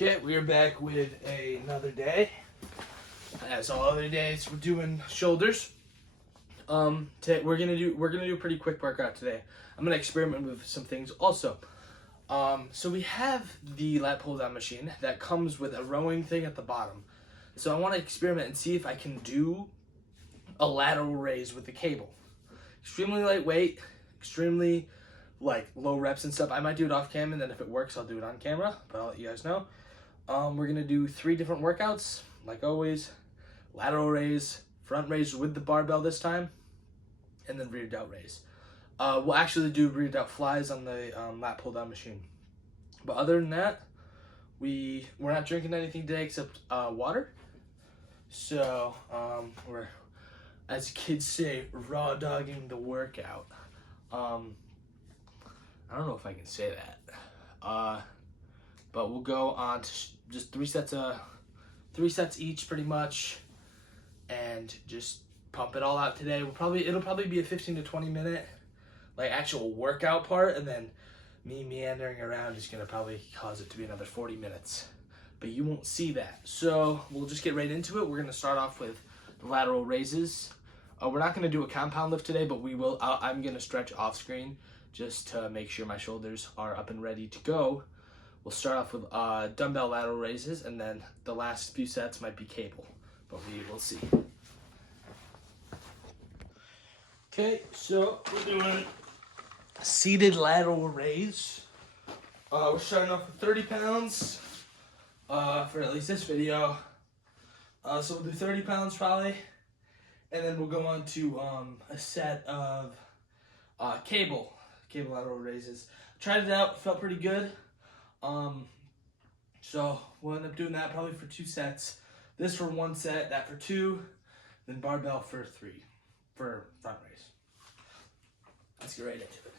Okay, we are back with another day. As all other days, we're doing shoulders. Today we're gonna do a pretty quick workout today. I'm gonna experiment with some things also. So we have the lat pull down machine that comes with a rowing thing at the bottom. So I want to experiment and see if I can do a lateral raise with the cable. Extremely lightweight, extremely low reps and stuff. I might do it off cam, and then if it works, I'll do it on camera. But I'll let you guys know. We're gonna do 3 different workouts, like always. Lateral raise, front raise with the barbell this time, and then rear delt raise. We'll actually do rear delt flies on the lat pull down machine. But other than that, we're not drinking anything today except water. So we're, as kids say, raw dogging the workout. I don't know if I can say that. But we'll go on to just 3 sets each pretty much, and just pump it all out today. It'll probably be a 15 to 20 minute actual workout part, and then me meandering around is gonna probably cause it to be another 40 minutes. But you won't see that. So we'll just get right into it. We're gonna start off with the lateral raises. We're not gonna do a compound lift today, but we will. I'm gonna stretch off screen just to make sure my shoulders are up and ready to go. We'll start off with dumbbell lateral raises, and then the last few sets might be cable, but we will see. Okay, so we're doing a seated lateral raise. We're starting off with 30 pounds for at least this video. So we'll do 30 pounds probably, and then we'll go on to a set of cable lateral raises. Tried it out, felt pretty good. So we'll end up doing that probably for 2 sets. This for 1 set, that for 2, then barbell for 3 for front raise. Let's get right into it.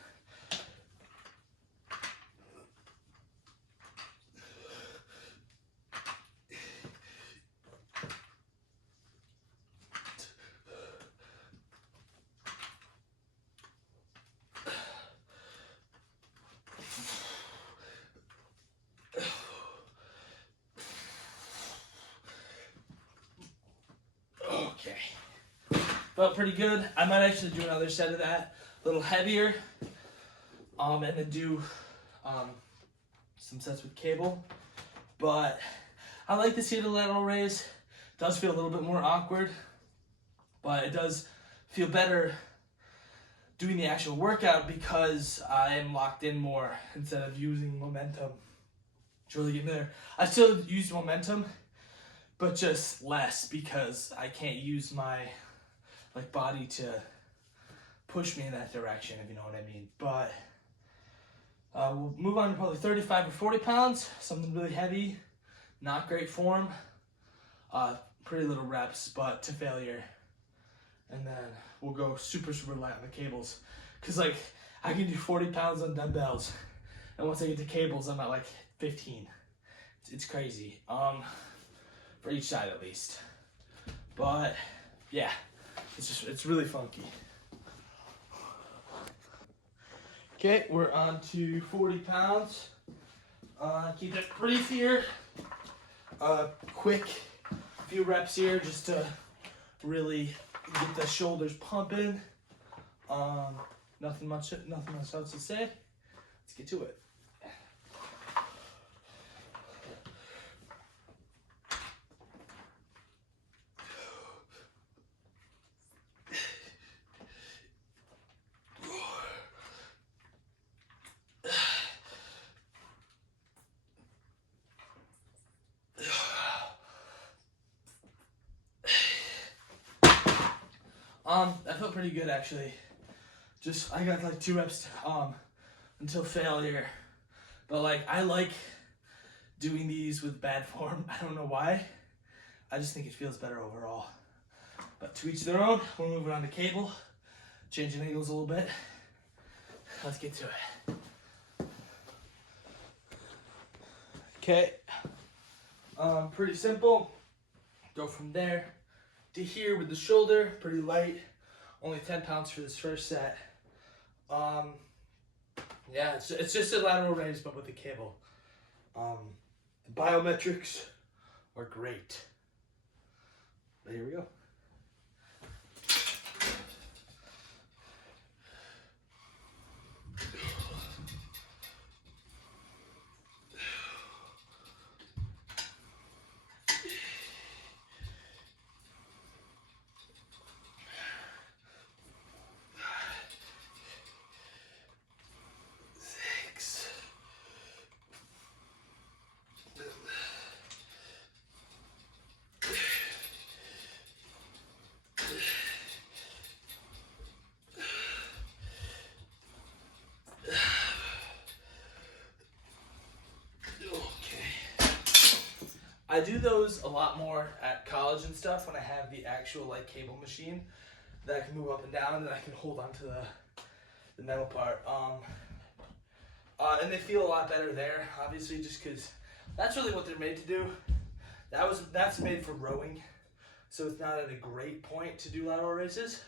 Okay, felt pretty good. I might actually do another set of that, a little heavier, and then do some sets with cable. But I like to see the lateral raise. It does feel a little bit more awkward, but it does feel better doing the actual workout because I am locked in more instead of using momentum to really get me there. I still use momentum, but just less because I can't use my body to push me in that direction, if you know what I mean. But we'll move on to probably 35 or 40 pounds, something really heavy, not great form, pretty little reps, but to failure. And then we'll go super light on the cables, because I can do 40 pounds on dumbbells, and once I get to cables, I'm at 15. It's crazy. For each side at least. But yeah, it's really funky. Okay, we're on to 40 pounds. Keep it brief here. Quick few reps here just to really get the shoulders pumping. Nothing much else to say. Let's get to it. That felt pretty good actually. I got 2 reps until failure. But I like doing these with bad form. I don't know why. I just think it feels better overall. But to each their own. We're moving on to cable. Changing angles a little bit. Let's get to it. Okay. Pretty simple. Go from there to here with the shoulder, pretty light. Only 10 pounds for this first set. Yeah, it's just a lateral raise, but with the cable. The biometrics are great. But here we go. I do those a lot more at college and stuff when I have the actual like cable machine that I can move up and down and I can hold onto the metal part. And they feel a lot better there, obviously, just because that's really what they're made to do. That's made for rowing, so it's not at a great point to do lateral raises,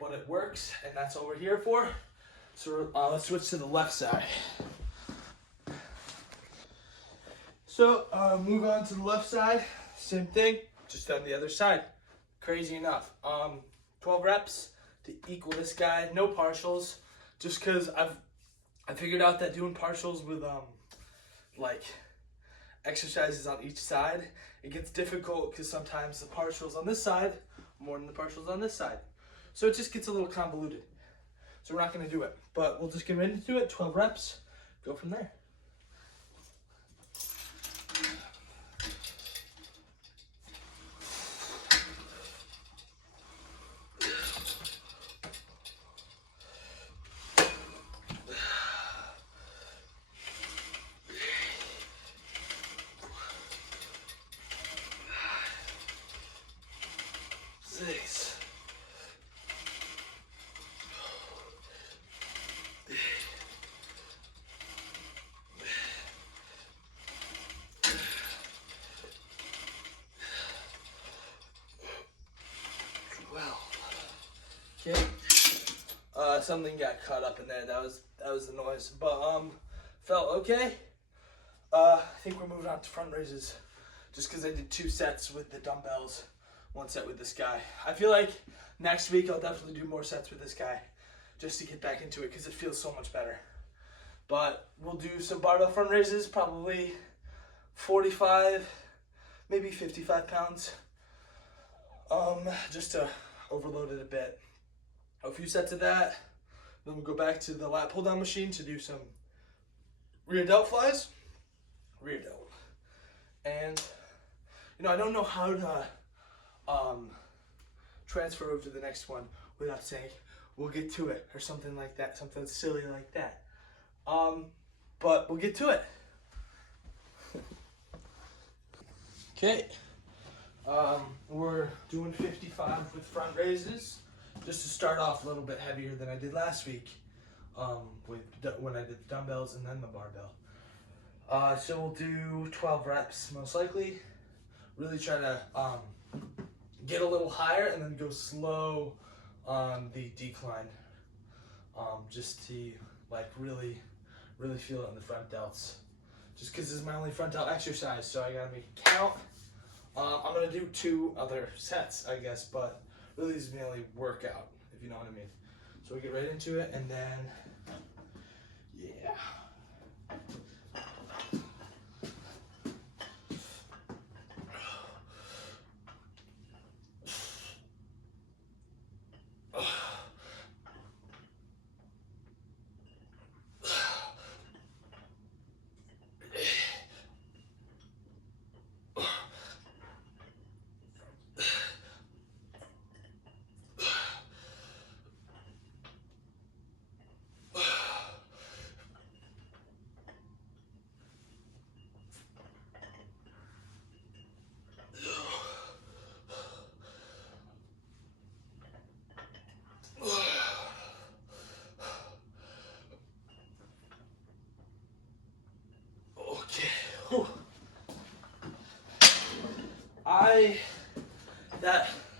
but it works, and that's all we're here for. So let's switch to the left side. So move on to the left side, same thing, just on the other side. Crazy enough. 12 reps to equal this guy, no partials, just because I figured out that doing partials with like exercises on each side, it gets difficult because sometimes the partials on this side more than the partials on this side. So it just gets a little convoluted. So we're not going to do it, but we'll just get right into it. 12 reps, go from there. Six. Okay. Something got caught up in there. That was the noise, but felt okay. I think we're moving on to front raises, just because I did 2 sets with the dumbbells, 1 set with this guy. I feel like next week I'll definitely do more sets with this guy, just to get back into it, because it feels so much better. But we'll do some barbell front raises, probably 45, maybe 55 pounds, just to overload it a bit. A few sets of that, then we'll go back to the lat pull down machine to do some rear delt flies, rear delt. And I don't know how to transfer over to the next one without saying we'll get to it or something like that, something silly like that. But we'll get to it. Okay. We're doing 55 with front raises, just to start off a little bit heavier than I did last week, when I did the dumbbells and then the barbell. So we'll do 12 reps most likely. Really try to get a little higher and then go slow on the decline, just to like really feel it in the front delts. Just because this is my only front delt exercise, so I gotta make it count. I'm gonna do 2 other sets, I guess, but really this is my only workout, if you know what I mean. So we get right into it, and then, yeah.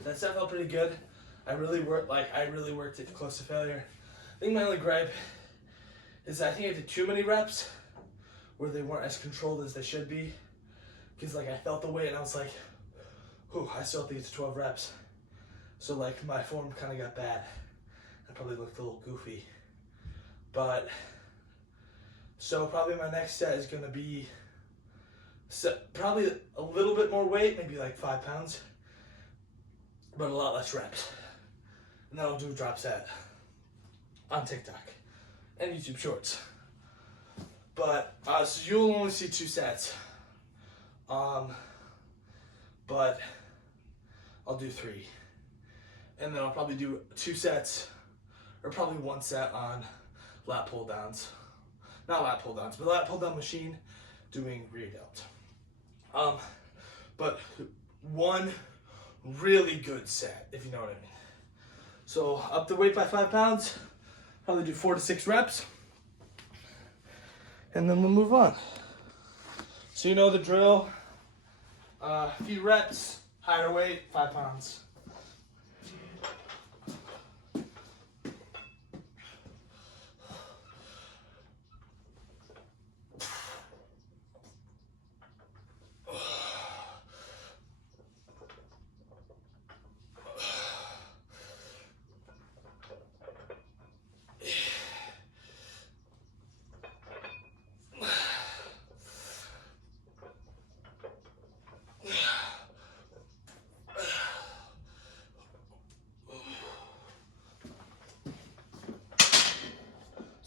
That set felt pretty good. I really worked it close to failure. I think my only gripe is I think I did too many reps where they weren't as controlled as they should be. because like I felt the weight and I was like, whew, I still have to get to 12 reps. So like my form kind of got bad. I probably looked a little goofy. But, so probably my next set is gonna be probably a little bit more weight, maybe like 5 pounds, but a lot less reps. And then I'll do a drop set on TikTok and YouTube Shorts. But, so you'll only see 2 sets. But I'll do 3. And then I'll probably do 2 sets, or probably 1 set on lat pull downs. Not lat pull downs, but lat pull down machine doing rear delt. But 1 really good set, if you know what I mean. So up the weight by 5 pounds, probably do 4 to 6 reps, and then we'll move on. So you know the drill, a few reps, higher weight, 5 pounds.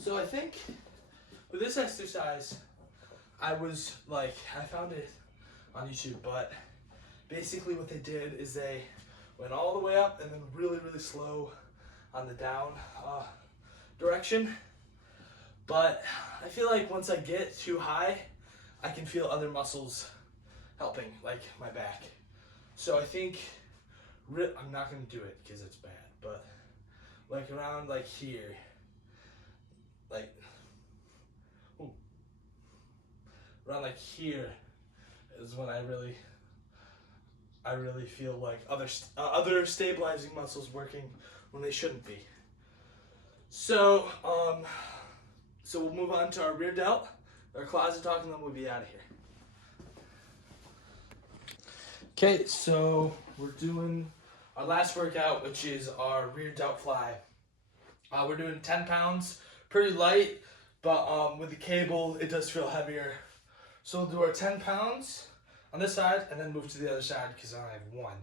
So I think with this exercise, I found it on YouTube, but basically what they did is they went all the way up and then really, really slow on the down direction. But I feel like once I get too high, I can feel other muscles helping, like my back. So I think, I'm not gonna do it because it's bad, but like around like here, like, ooh, around like here is when I really feel like other stabilizing muscles working when they shouldn't be. So so we'll move on to our rear delt, our closet talk, and then we'll be out of here. Okay, so we're doing our last workout, which is our rear delt fly. We're doing 10 pounds, pretty light, but with the cable, it does feel heavier. So we'll do our 10 pounds on this side and then move to the other side because I only have 1.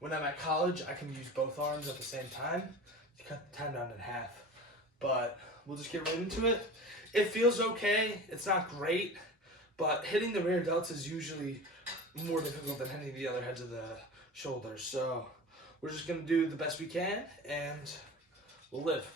When I'm at college, I can use both arms at the same time to cut the 10 down in half. But we'll just get right into it. It feels okay. It's not great, but hitting the rear delts is usually more difficult than hitting the other heads of the shoulders. So we're just gonna do the best we can and we'll live.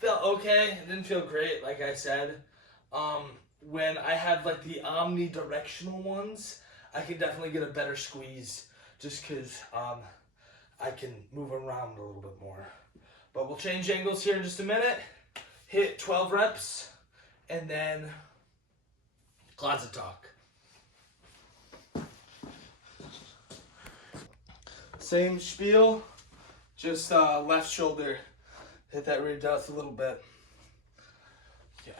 Felt okay. It didn't feel great, like I said. When I have like the omnidirectional ones, I can definitely get a better squeeze just because I can move around a little bit more. But we'll change angles here in just a minute. Hit 12 reps and then closet talk. Same spiel, just left shoulder. Hit that rear delt a little bit. Okay.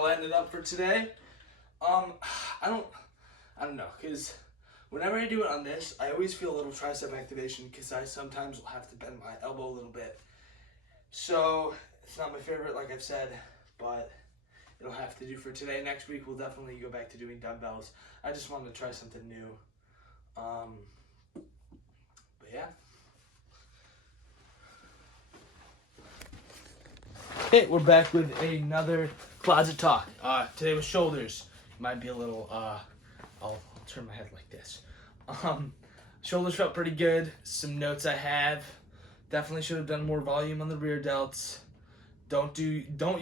that'll end it up for today. I don't know, because whenever I do it on this, I always feel a little tricep activation because I sometimes will have to bend my elbow a little bit. So it's not my favorite, like I've said, but it'll have to do for today. Next week, we'll definitely go back to doing dumbbells. I just wanted to try something new. But yeah. Okay, we're back with another closet talk. Today was shoulders. Might be a little, I'll turn my head like this. Shoulders felt pretty good. Some notes I have. Definitely should have done more volume on the rear delts. Don't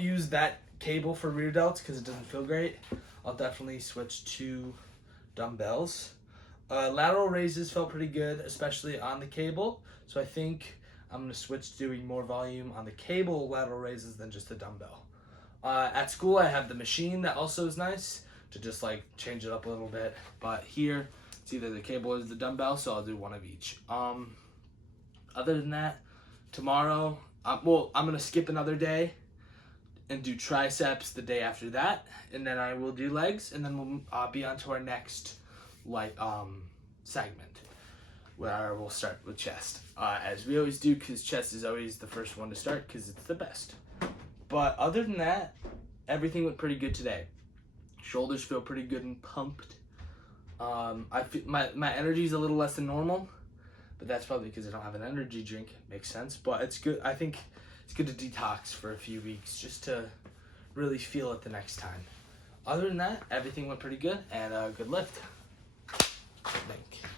use that cable for rear delts because it doesn't feel great. I'll definitely switch to dumbbells. Lateral raises felt pretty good, especially on the cable. So I think I'm going to switch to doing more volume on the cable lateral raises than just the dumbbell. At school, I have the machine that also is nice to just like change it up a little bit. But here, it's either the cable or the dumbbell, so I'll do one of each. Other than that, tomorrow, I'm going to skip another day and do triceps the day after that. And then I will do legs, and then we'll be on to our next segment, where we'll start with chest, as we always do, because chest is always the first one to start because it's the best. But other than that, everything went pretty good today. Shoulders feel pretty good and pumped. I feel my energy is a little less than normal, but that's probably because I don't have an energy drink. Makes sense, but it's good. I think it's good to detox for a few weeks just to really feel it the next time. Other than that, everything went pretty good, and good lift. Thank you.